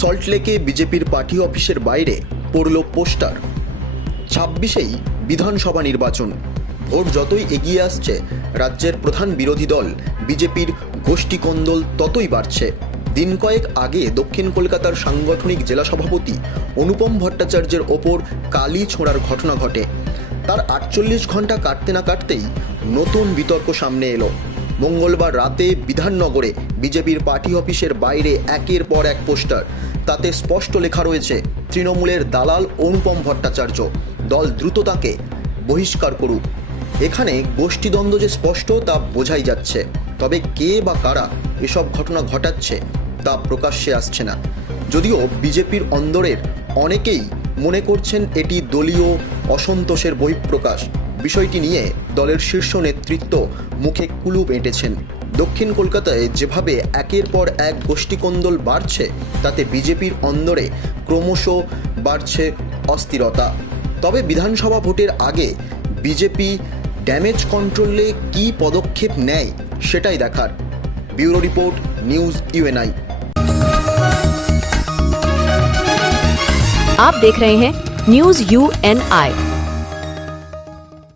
সল্টলেকে বিজেপির পার্টি অফিসের বাইরে পড়ল পোস্টার। ছাব্বিশেই বিধানসভা নির্বাচন। ভোট যতই এগিয়ে আসছে, রাজ্যের প্রধান বিরোধী দল বিজেপির গোষ্ঠীকন্দল ততই বাড়ছে। দিন কয়েক আগে দক্ষিণ কলকাতার সাংগঠনিক জেলা সভাপতি অনুপম ভট্টাচার্যের ওপর কালি ছোঁড়ার ঘটনা ঘটে। তার আটচল্লিশ ঘণ্টা কাটতে না কাটতেই নতুন বিতর্ক সামনে এলো। মঙ্গলবার রাতে বিধাননগরে বিজেপির পার্টি অফিসের বাইরে একের পর এক পোস্টার। তাতে স্পষ্ট লেখা রয়েছে, তৃণমূলের দালাল অনুপম ভট্টাচার্য, দল দ্রুত তাকে বহিষ্কার করুক। এখানে গোষ্ঠীদ্বন্দ্ব যে স্পষ্ট তা বোঝাই যাচ্ছে, তবে কে বা কারা এসব ঘটনা ঘটাচ্ছে তা প্রকাশ্যে আসছে না। যদিও বিজেপির অন্দরের অনেকেই মনে করছেন এটি দলীয় অসন্তোষের বহিঃপ্রকাশ। বিষয়টি নিয়ে দলের শীর্ষ নেতৃত্ব মুখে কুলুপ এঁটেছেন দক্ষিণ কলকাতায় যেভাবে একের পর এক গোষ্ঠীকন্দল বাড়ছে তাতে বিজেপির অন্দরে ক্রমশ বাড়ছে অস্থিরতা তবে বিধানসভা ভোটের আগে বিজেপি ড্যামেজ কন্ট্রোলে কী পদক্ষেপ নেয় সেটাই দেখার ব্যুরো রিপোর্ট নিউজ ইউএনআই आप देख रहे हैं न्यूज यू एन आई